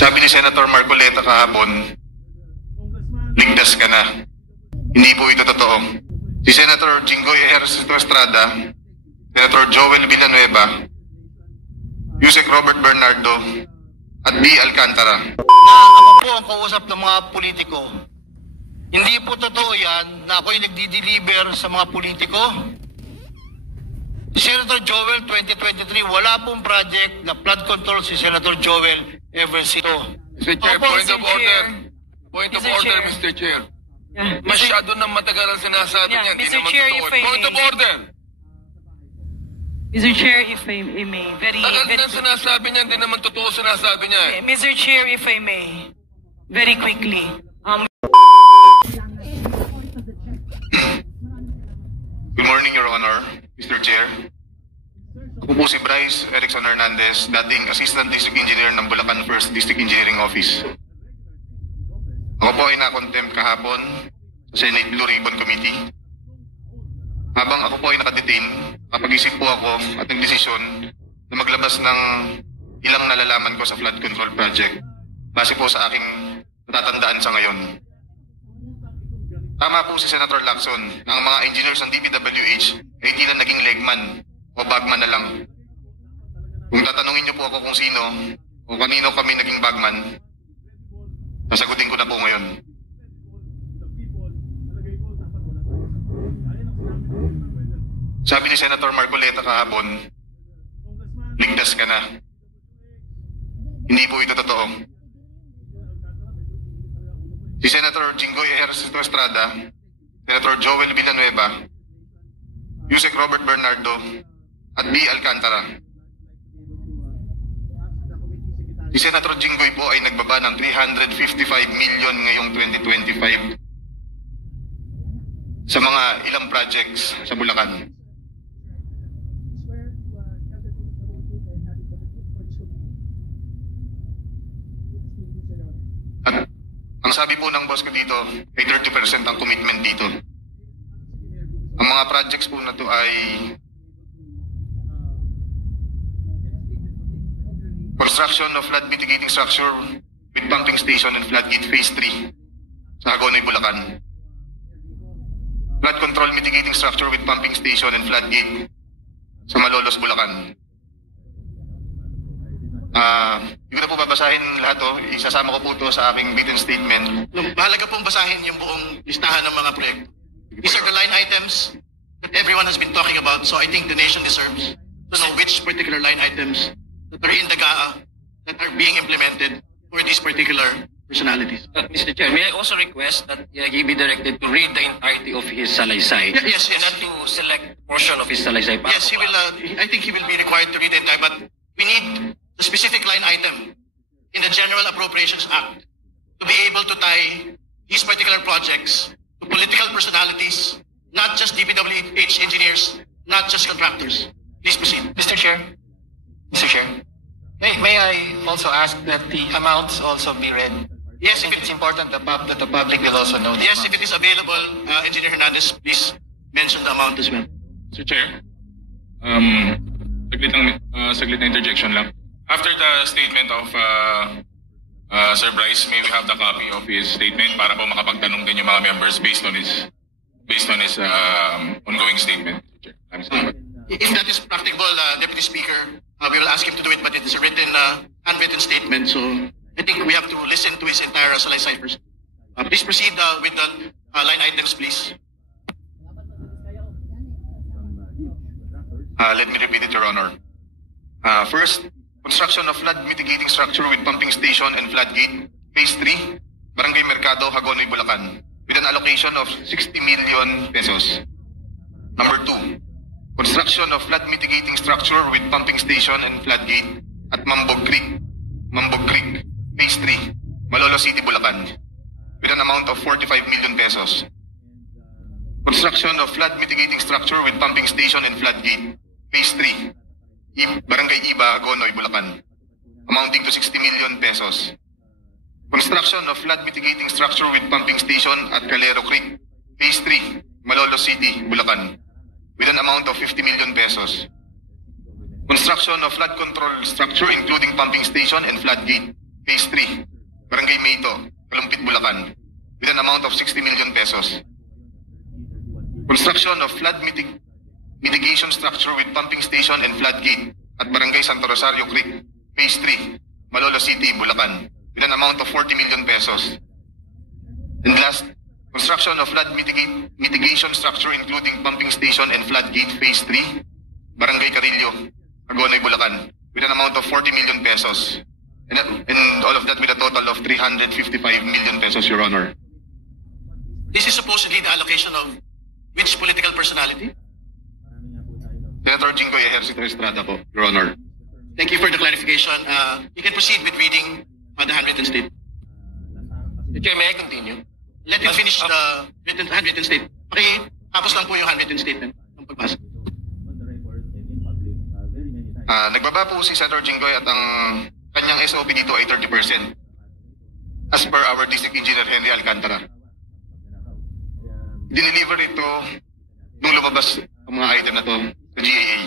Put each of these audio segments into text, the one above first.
Sabi ni Senator Marcoleta kahapon, ligtas ka na. Hindi po ito totoo. Si Senator Jinggoy Ejercito Estrada, Senator Joel Villanueva, Yusek Robert Bernardo, at B. Alcantara. Na ako po ang kausap ng mga politiko. Hindi po totoo yan na ako'y nagdi-deliver sa mga politiko. Si Senator Joel 2023, wala pong project na flood control si Senator Joel Ejercito. Mr. Chair, point of order. Point of order, Mr. Chair. Yeah. Masyado na matagal ang sinasabi niya. Hindi Mr. naman Chair, totoo. if I Point of may. order. Mr. Chair, if I may, Tagal na sinasabi niya, hindi naman totoo sinasabi niya. Mr. Chair, if I may, very quickly. Good morning, Your Honor, Mr. Chair. Ako po si Bryce Erickson Hernandez, dating Assistant District Engineer ng Bulacan 1st District Engineering Office. Ako po ay na-contempt kahapon sa Senate Blue Ribbon Committee. Habang ako po ay nakadetain, kapag-isip po ako at nagdesisyon na maglabas ng ilang nalalaman ko sa flood control project base po sa aking natatandaan sa ngayon. Tama po si Senator Lacson na ang mga engineers ng DPWH ay tila naging legman o bagman na lang. Kung tatanungin niyo po ako kung sino o kanino kami naging bagman, sasagutin ko na po ngayon. Sabi ni Senator Marcoleta kahapon, ligtas ka na. Hindi po ito totoo. Si Senator Jinggoy Ejercito Estrada, Senator Joel Villanueva, Yusek Robert Bernardo, at B. Alcantara. Si Senator Jinggoy po ay nagbaba ng 355 million ngayong 2025 sa mga ilang projects sa Bulacan. At ang sabi po ng boss ko dito ay 30% ang commitment dito. Ang mga projects po na to ay construction of flood mitigating structure with pumping station and floodgate phase 3 sa Hagonoy, Bulacan. Flood control mitigating structure with pumping station and floodgate sa Malolos, Bulacan. Hindi ko na po babasahin lahat to. Isasama ko po to sa aking written statement. Mahalaga pong basahin yung buong listahan ng mga proyekto. These are the line items that everyone has been talking about, so I think the nation deserves to know which particular line items that are in the GAA that are being implemented for these particular personalities. Mr. Chair, may I also request that he be directed to read the entirety of his salaysay? Yes. Not to select portion of his salaysay. Yes, he will. I think he will be required to read the entire, but we need the specific line item in the General Appropriations Act to be able to tie these particular projects to political personalities, not just DPWH engineers, not just contractors. Please proceed. Mr. Chair, may I also ask that the amounts also be read? Yes, I think it's important that the public will also know. Yes, if it is available, Engineer Hernandez, please mention the amount as well. Mr. Chair, saglit na interjection lang. After the statement of Sir Bryce, may we have the copy of his statement para po makapagtanong din yung mga members based on his ongoing statement. If that is practicable, Deputy Speaker, we will ask him to do it, but it is a written, handwritten statement, so I think we have to listen to his entire salaysay first. Please proceed with the line items, please. Let me repeat it, Your Honor. First, construction of flood mitigating structure with pumping station and floodgate, phase 3, Barangay Mercado, Hagonoy, Bulacan, with an allocation of 60 million pesos. Number 2, construction of flood mitigating structure with pumping station and floodgate at Mambog Creek, phase 3, Malolos City, Bulacan, with an amount of 45 million pesos. Construction of flood mitigating structure with pumping station and floodgate, phase 3, Barangay Iba, Hagonoy, Bulacan, amounting to 60 million pesos. Construction of flood mitigating structure with pumping station at Calero Creek, phase 3, Malolos City, Bulacan, with an amount of 50 million pesos. Construction of flood control structure including pumping station and floodgate, Phase 3, Barangay Mayto, Kalumpit, Bulacan, with an amount of 60 million pesos. Construction of flood mitigation structure with pumping station and floodgate at Barangay Santo Rosario Creek, Phase 3, Malolo City, Bulacan, with an amount of 40 million pesos. And last, construction of flood mitigation structure including pumping station and floodgate, Phase 3, Barangay Carillo, Agonoy, Bulacan, with an amount of 40 million pesos. And all of that with a total of 355 million pesos, Your Honor. This is supposedly the allocation of which political personality? Senator Jinggoy Ejercito Estrada po, Your Honor. Thank you for the clarification. You can proceed with reading the handwritten statement. Mr. Chair, may I continue? Let me finish the handwritten statement. Okay, tapos lang po yung handwritten statement ng pagbasa. Nagbaba po si Senator Jinggoy at ang kanyang SOP dito ay 30%. As per our District Engineer Henry Alcantara. Dineliver ito nung lumabas ang mga item na to sa GAA.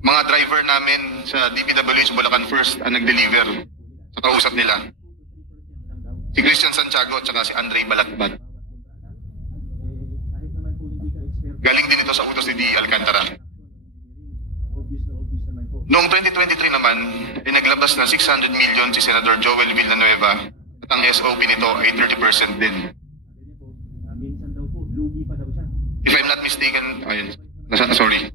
Mga driver namin sa DPWH Bulacan First ang nag-deliver sa kausap nila. Si Christian Santiago at saka si Andre Balatbat. Galing din ito sa utos ni D. Alcantara. Noong 2023 naman, ay naglabas na 600 million si Senator Joel Villanueva at ang SOP nito ay 30% din. If I'm not mistaken, sorry.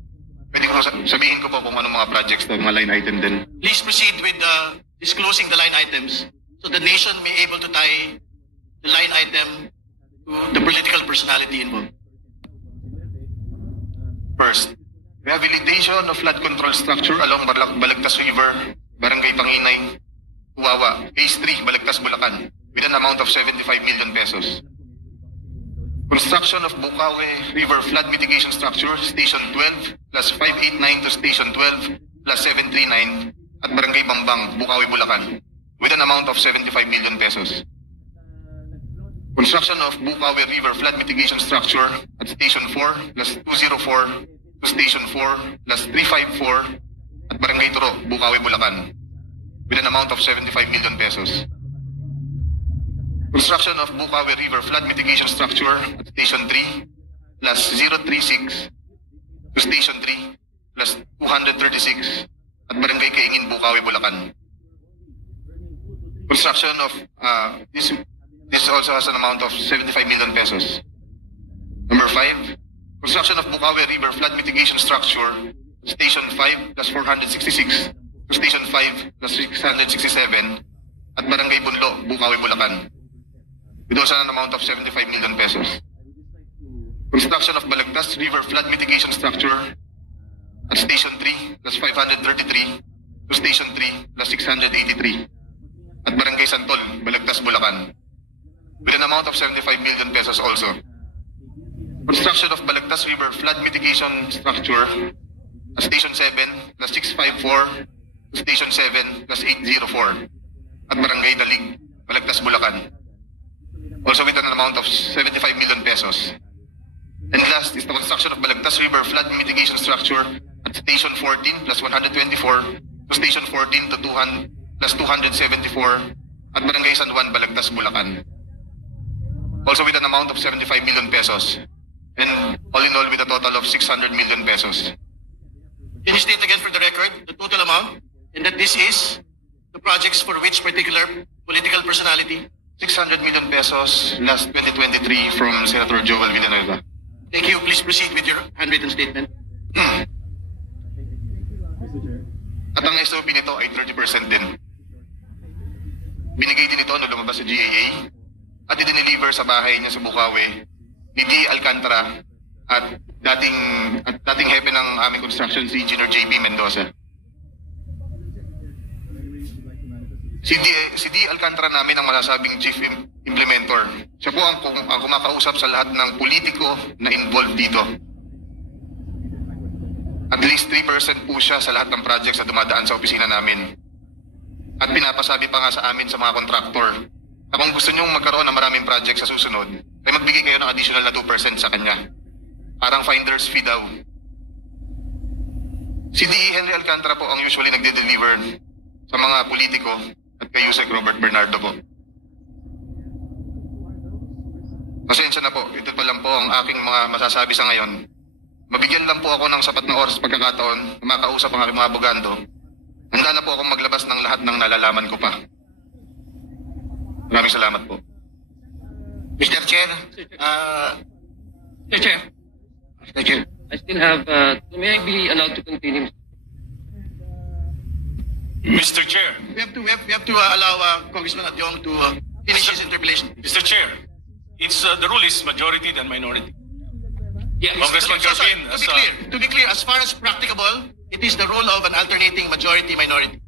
Pwede ko sabihin ko po kung anong mga projects to, mga line item din. Please proceed with disclosing the line items so the nation may able to tie the line item to the political personality involved. First, rehabilitation of flood control structure along Balagtas River, Barangay Panginay, Huwawa, Phase 3, Balagtas, Bulacan, with an amount of 75 million pesos. Construction of Bukawi River Flood Mitigation Structure, Station 12, plus 589 to Station 12, plus 739, at Barangay Bambang, Bukawi, Bulacan, with an amount of 75 million pesos. Construction of Bukawi River Flood Mitigation Structure at Station 4, plus 204, to Station 4, plus 354, at Barangay Turo, Bukawi, Bulacan, with an amount of 75 million pesos. Construction of Bukawi River Flood Mitigation Structure at Station 3, plus 036, to Station 3, plus 236, at Barangay Kaingin, Bukawi, Bulacan. Construction of, this also has an amount of 75 million pesos. Number 5, construction of Bukawi River Flood Mitigation Structure, Station 5, plus 466, to Station 5, plus 667, at Barangay Bunlo, Bukawi, Bulacan, with also an amount of 75 million pesos. Construction of Balagtas River Flood Mitigation Structure at Station 3, plus 533, to Station 3, plus 683, at Barangay Santol, Balagtas, Bulacan, with an amount of 75 million pesos also. Construction of Balagtas River Flood Mitigation Structure at Station 7, plus 654, to Station 7, plus 804, at Barangay Dalig, Balagtas, Bulacan, also with an amount of 75 million pesos. And last is the construction of Balagtas River Flood Mitigation Structure at Station 14, plus 124, to Station 14 to 200, plus 274, at Barangay San Juan, Balagtas, Bulacan, also with an amount of 75 million pesos. And all in all with a total of 600 million pesos. Can you state again for the record the total amount and that this is the projects for which particular political personality? 600 million pesos last 2023 from Senator Joel Villanueva. Thank you. Please proceed with your handwritten statement. At ang SOP nito ay 30% din. Binigay din ito nung lumabas sa GAA at i-deliver sa bahay niya sa Bukawi ni D. Alcantara at dating hepe ng aming construction si Engineer JP Mendoza. Si D. Alcantara namin ang masasabing chief implementor. Siya po ang kumakausap sa lahat ng politiko na involved dito. At least 3% po siya sa lahat ng projects na dumadaan sa opisina namin. At pinapasabi pa nga sa amin sa mga kontraktor na kung gusto nyong magkaroon ng maraming projects sa susunod, ay magbigay kayo ng additional na 2% sa kanya. Parang finder's fee daw. Si D. Henry Alcantara po ang usually nagde-deliver sa mga politiko at kay Yusek Robert Bernardo po. Pasensya na po, ito pa lang po ang aking mga masasabi sa ngayon. Mabigyan lang po ako ng sapat na oras pagkakataon, makausap ang aking mga abogado. Handa na po akong maglabas ng lahat ng nalalaman ko pa. Maraming salamat po. Mr. Chair, Mr. Chair. Mr. Chair. I still have, may I be allowed to continue? Mr. Chair, We have to allow Congressman Atyong to finish his interpellation. Mr. Chair, it's the rule is majority than minority. Yeah, Congressman So, Garbin, to be clear, as far as practicable, it is the rule of an alternating majority-minority.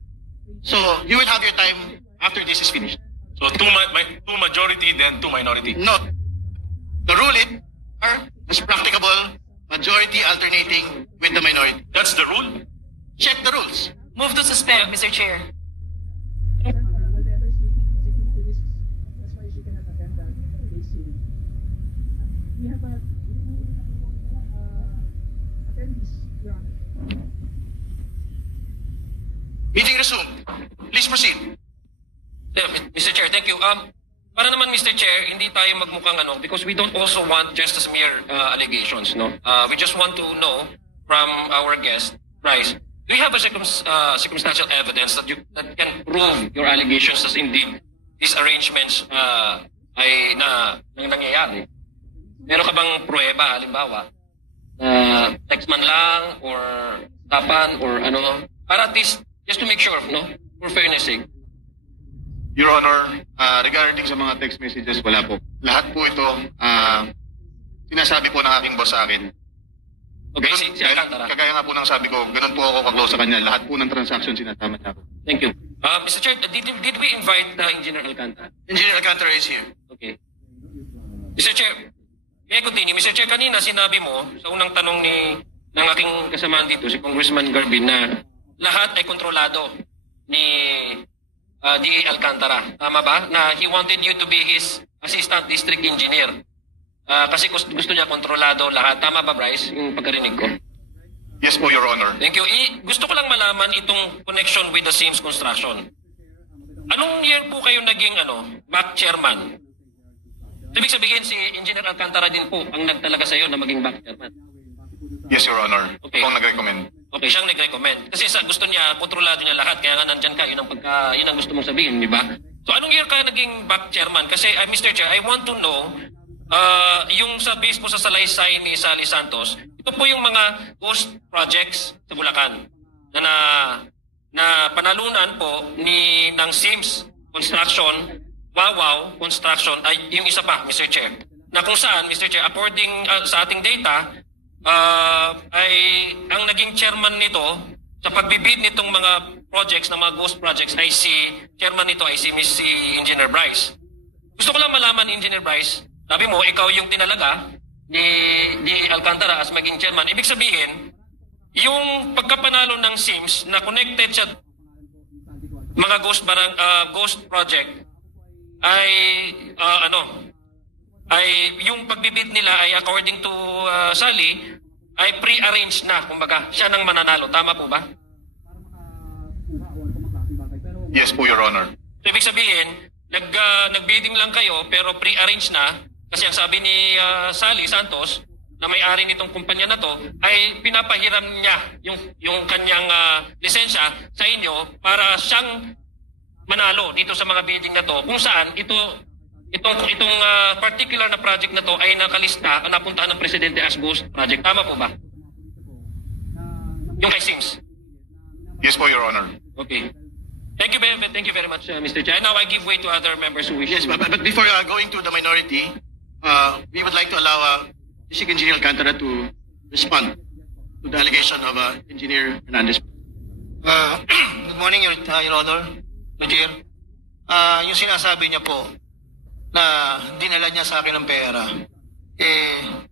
So you will have your time after this is finished. so two majority then two minority. No, the rule is as practicable, majority alternating with the minority. That's the rule. Check the rules. Move to suspend, Mr. Chair. Meeting resumed. Please proceed. Yeah, Mr. Chair, thank you. Para naman, Mr. Chair, hindi tayo magmukhang because we don't also want just as mere allegations, no? We just want to know from our guest, Bryce, do you have a circumstantial evidence that can prove your allegations as indeed these arrangements ay nangyayari? Meron ka bang pruweba, halimbawa, text man lang or tapan or para at least just to make sure, no? For fairness sake. Your Honor, regarding sa mga text messages, wala po. Lahat po ito, sinasabi po ng aking boss sa akin. Okay, Ganun, si Alcantara. kagaya nga po ng sabi ko, ganun po ako ka-close sa kanya. Lahat po ng transaction sinasama niya ako. Thank you. Mr. Chair, did we invite Engineer Alcantara? Engineer Alcantara is here. Okay. Mr. Chair, may I continue? Mr. Chair, kanina sinabi mo sa unang tanong ng aking kasamaan dito, si Congressman Garbin, na lahat ay kontrolado ni D.A. Alcantara. Tama ba? Na he wanted you to be his assistant district engineer. Kasi gusto niya kontrolado lahat. Tama ba, Bryce? Yung pagkarinig ko. Yes po, Your Honor. Thank you. Gusto ko lang malaman itong connection with the Sims Construction. Anong year po kayo naging back chairman? Ibig sabihin si Engineer Alcantara din po ang nagtalaga sa iyo na maging back chairman. Yes, Your Honor. Okay. Ako ang nag-recommend. Okay, siyang nag-recommend. Kasi gusto niya, kontrolado niya lahat. Kaya nga nandyan ka, yun ang gusto mong sabihin, di ba? So anong year ka naging back chairman? Kasi, Mr. Chair, I want to know, yung sa base po sa salaysay ni Sally Santos, ito po yung mga ghost projects sa Bulacan na panalunan po ng Sims Construction, Wawaw Construction, ay yung isa pa, Mr. Chair. Na kung saan, Mr. Chair, according sa ating data, ay ang naging chairman nito sa pagbibid nitong mga projects, na mga ghost projects, ay chairman nito ay si Engineer Bryce. Gusto ko lang malaman, Engineer Bryce, sabi mo, ikaw yung tinalaga ni Alcantara as maging chairman. Ibig sabihin, yung pagkapanalo ng Sims na connected sa mga ghost project ay ay yung pagbibid nila ay according to Sally ay pre-arranged na, kumbaga siya nang mananalo. Tama po ba? Yes po, Your Honor. So, ibig sabihin, nag-bidding lang kayo pero pre-arranged na kasi ang sabi ni Sally Santos na may-ari nitong kumpanya na to ay pinapahiram niya yung kanyang lisensya sa inyo para siyang manalo dito sa mga bidding na to kung saan itong particular na project na to ay nakalista, napuntahan ng Presidente as ghost project. Tama po ba? Yung kay Sims. Yes po, Your Honor. Okay. Thank you very much, Mr. Chair. Now I give way to other members who wish. Yes, but before going to the minority, we would like to allow District Engineer Alcantara to respond to the allegation of Engineer Hernandez. Good morning, Your Honor, Mr. Chair. Yung sinasabi niya po na dinala niya sa akin ng pera,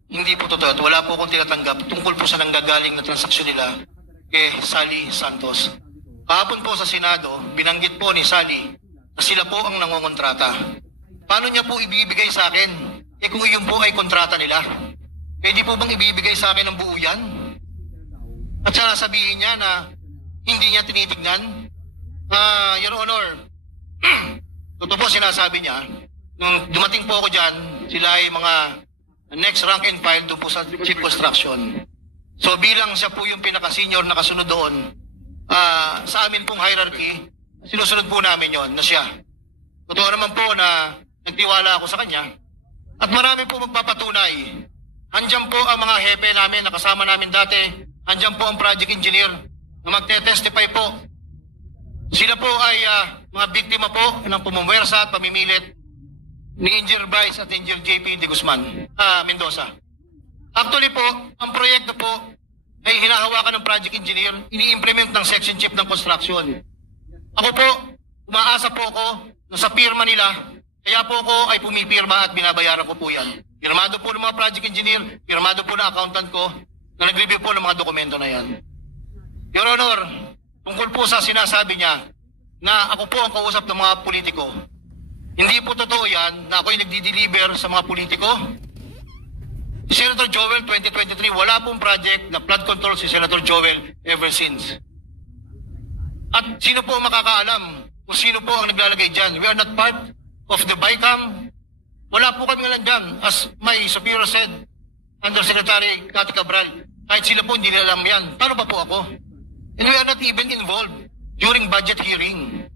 hindi po totoo. Wala po akong tinatanggap tungkol po sa nanggagaling na transaksyon nila kay Sally Santos. Kahapon po sa Senado, binanggit po ni Sally na sila po ang nangongontrata. Paano niya po ibibigay sa akin? Kung iyon po ay kontrata nila. Di po bang ibibigay sa akin ng buo yan? At sana sabihin niya na hindi niya tinitignan Your Honor, totoo po sinasabi niya, nung dumating po ako dyan, sila ay mga next rank and file doon po sa Chief Construction. So bilang siya po yung pinaka-senior na kasunod doon, sa amin pong hierarchy, sinusunod po namin yon na siya. Totoo naman po na nagtiwala ako sa kanya at marami po magpapatunay. Andiyan po ang mga hepe namin na kasama namin dati, andiyan po ang project engineer na magte-testify po. Sila po ay mga biktima po ng pumumwersa at pamimilit ni Engineer Bryce at Engineer JP de Guzman, Mendoza. Actually po, ang proyekto po ay hinahawakan ng project engineer, ini-implement ng section chief ng construction. Ako po, umaasa po ako na sa pirma nila, kaya po ako ay pumipirma at binabayaran ko po yan. Pirmado po ng mga project engineer, pirmado po ng accountant ko, na nag-review po ng mga dokumento na yan. Your Honor, tungkol po sa sinasabi niya na ako po ang kausap ng mga politiko, hindi po totoo yan na ako'y nagdi-deliver sa mga politiko. Si Senator Joel 2023, wala pong project na flood control si Senator Joel ever since. At sino po ang makakaalam kung sino po ang naglalagay dyan? We are not part of the BICAM. Wala po kami ngalan dyan. As my superior said, Undersecretary Cathy Cabral, kahit sila po hindi nila alam yan. Paano ba po ako? And we are not even involved during budget hearing.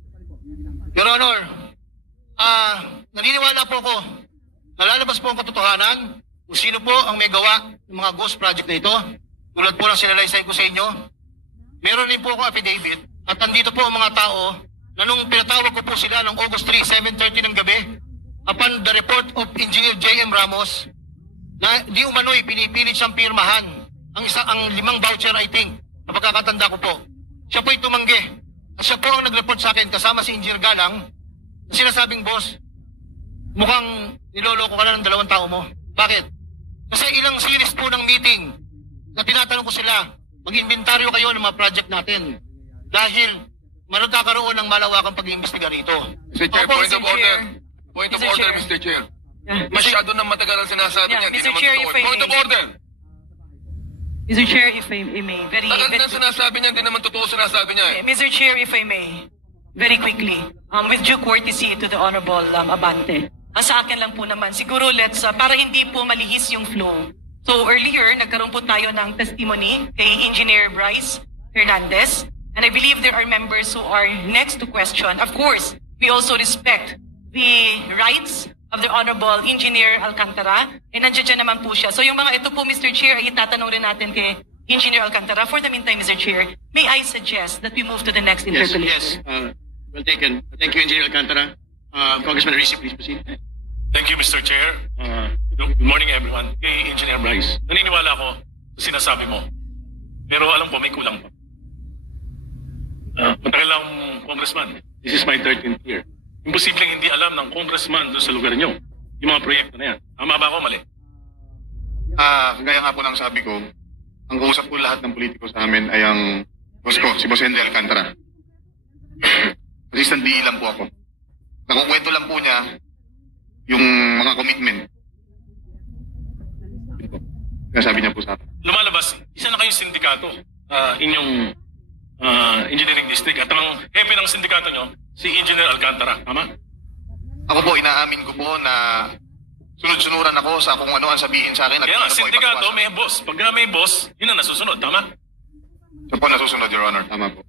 Your Honor, naniniwala po ako, nalalabas po ang katotohanan kung sino po ang may gawa ng mga ghost project na ito. Tulad po ng sinalaysay ko sa inyo, meron din po ako affidavit at andito po ang mga tao na nung pinatawag ko po sila ng August 3, 7:30 ng gabi upon the report of Engineer J.M. Ramos na di umano'y pinipilit siyang pirmahan ang 5 voucher I think na pagkakatanda ko po. Siya po'y tumanggi at siya po ang nag-report sa akin kasama si Engineer Galang. Sinasabing, boss, mukhang niloloko ka na ng 2 tao mo. Bakit? Kasi ilang series po ng meeting na tinatanong ko sila, mag-inventaryo kayo ng mga project natin. Dahil magkakaroon ng malawakang pag-iimbestiga rito. Mr. Chair, Opo, point Mr. of order. Chair. Point of Mr. order, Chair. Mr. Chair. Yeah, Masyado na matagal ang sinasabi Yeah, niya. Hindi Mr. naman Chair, totoo. if I Point of may. order. Mr. Chair, if I may, very Tagal na sinasabi niya, hindi naman totoo sinasabi niya. Mr. Chair, if I may, very quickly, with due courtesy to the Honorable Abante. Sa akin lang po naman, siguro para hindi po malihis yung flow. So earlier, nagkaroon po tayo ng testimony kay Engineer Bryce Hernandez. And I believe there are members who are next to question. Of course, we also respect the rights of the Honorable Engineer Alcantara. And nandiyan dyan naman po siya. So yung mga ito po, Mr. Chair, ay itatanong rin natin kay Engineer Alcantara. For the meantime, Mr. Chair, may I suggest that we move to the next interpellation? Yes. Well taken. Thank you, Engineer Alcantara. Congressman Risi, please proceed. Thank you, Mr. Chair. Good morning, everyone. Kay Engineer Bryce, naniniwala ako sa sinasabi mo. Pero alam ko, may kulang pa. Matagal lang, Congressman. This is my 13th year. Imposibleng hindi alam ng Congressman doon sa lugar niyo yung mga proyekto na yan. Tama ba ako, mali? Kagaya nga po ng sabi ko, ang kausap po lahat ng politiko sa amin ay ang boss ko, si Boss Henry Alcantara. Assistant DE lang po ako. Nakukwento lang po niya yung mga commitment. Sabi niya po sa akin. Lumalabas, isa na kayong sindikato inyong engineering district at ang hepe ng sindikato nyo, si Engineer Alcantara. Tama? Ako po, inaamin ko po na sunod-sunuran ako sa kung ano ang sabihin sa akin. Kaya nga, sindikato may boss. Pagka may boss, yun ang nasusunod. Tama? So po nasusunod, Your Honor. Tama po.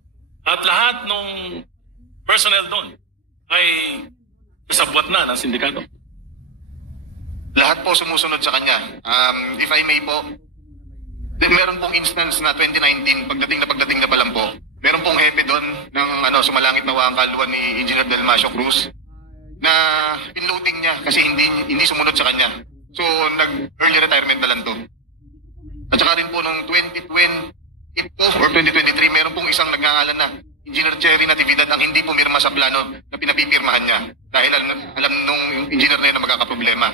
At lahat ng personnel doon ay kasabwat na ng sindikato. Lahat po sumusunod sa kanya. If I may po, meron pong instance na 2019, pagdating na pa lang po, meron pong hepe doon ng sumalangit na wakang kaluan ni Engineer Delmasio Cruz na pinloading niya kasi hindi sumunod sa kanya. So, nag-early retirement na lang to. At saka rin po nung 2020 or 2023, meron pong isang nagngangalan na Engineer Cherry Natividad ang hindi pumirma sa plano na pinapipirmahan niya dahil alam nung engineer na yun na magkakaproblema.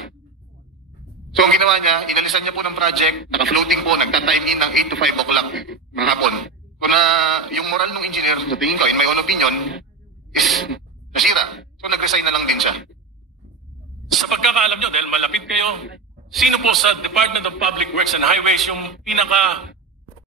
So ang ginawa niya, inalisan niya po ng project, naka-floating po, nagta-time in ng 8 to 5 o'clock ng hapon. Kung yung moral ng engineer, sa tingin ko, in my own opinion, is nasira. So nag-resign na lang din siya. Sa pagkakaalam nyo, dahil malapit kayo, sino po sa Department of Public Works and Highways yung pinaka